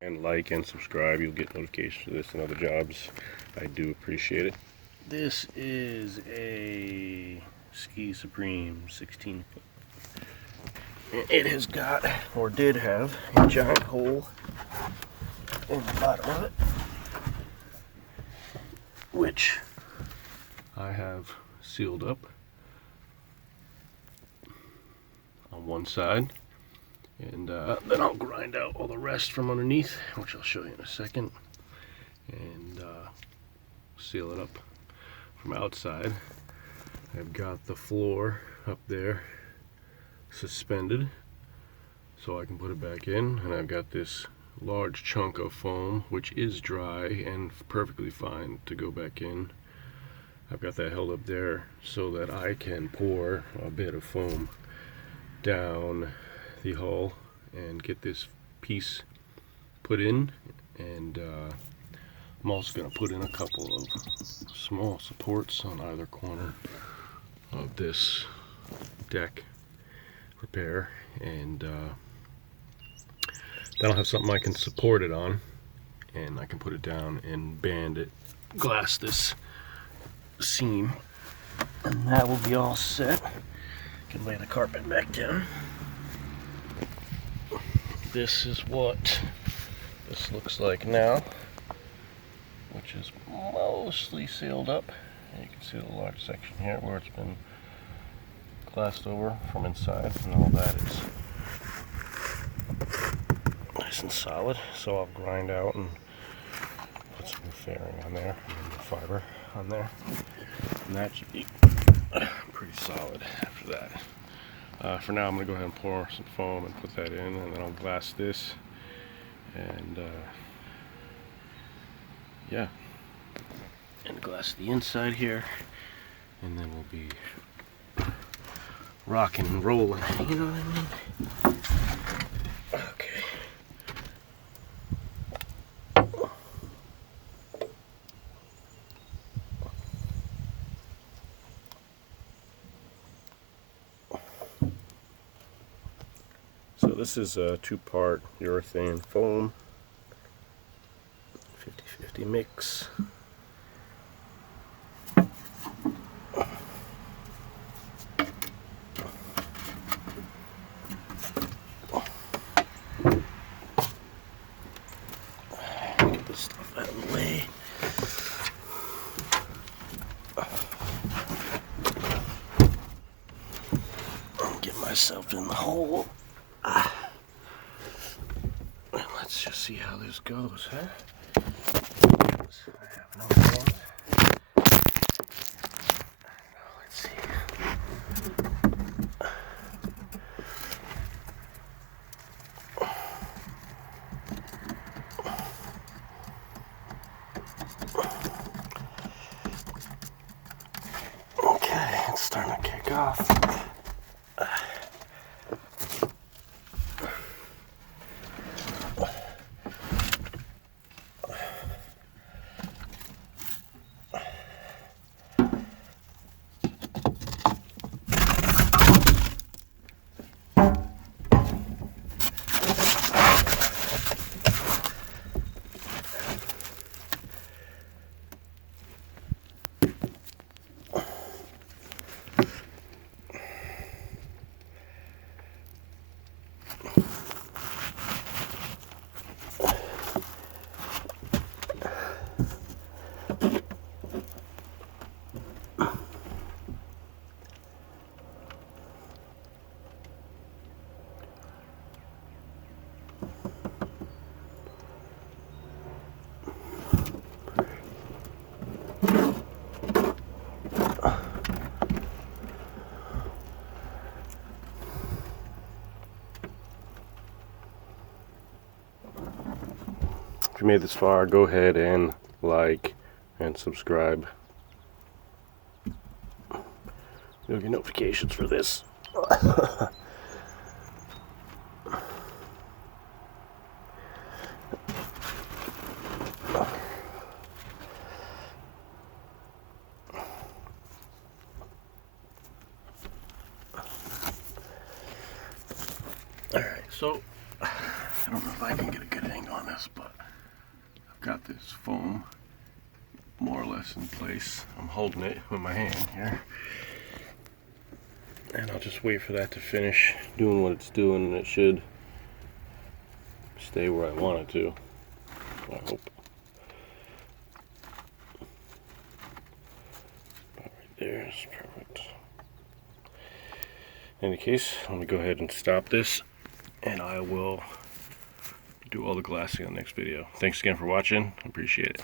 And like and subscribe. You'll get notifications for this and other jobs. I do appreciate it. This is a Ski Supreme 16 foot. It has got, or did have, a giant hole in the bottom of it, which I have sealed up on one side, and then I'll grind out all the rest from underneath, which I'll show you in a second, and seal it up from outside. I've got the floor up there suspended so I can put it back in, and I've got this large chunk of foam which is dry and perfectly fine to go back in. I've got that held up there so that I can pour a bit of foam down the hull and get this piece put in, and I'm also going to put in a couple of small supports on either corner of this deck repair, and then I'll have something I can support it on, and I can put it down and band it, glass this seam, and that will be all set. Can lay the carpet back down. This is what this looks like now, which is mostly sealed up. And you can see the large section here where it's been glassed over from inside, and all that is nice and solid. So I'll grind out and put some new fairing on there, and new fiber on there, and that should be pretty solid after that. For now, I'm going to go ahead and pour some foam and put that in, and then I'll glass this, and yeah, and glass the inside here, and then we'll be rocking and rolling, you know what I mean? Okay. So this is a 2-part urethane foam, 50-50 mix. Get this stuff out of the way. Get myself in the hole. Let's just see how this goes, huh? I have no hands. Let's see. Okay, it's starting to kick off. If you made this far, go ahead and like and subscribe. You'll get notifications for this. Alright, so I don't know if I can get a good angle on this. this, but I've got this foam more or less in place. I'm holding it with my hand here. And I'll just wait for that to finish doing what it's doing, and it should stay where I want it to, I hope. About right there is perfect. In any case, let me go ahead and stop this, and I will do all the glassing on the next video. Thanks again for watching. I appreciate it.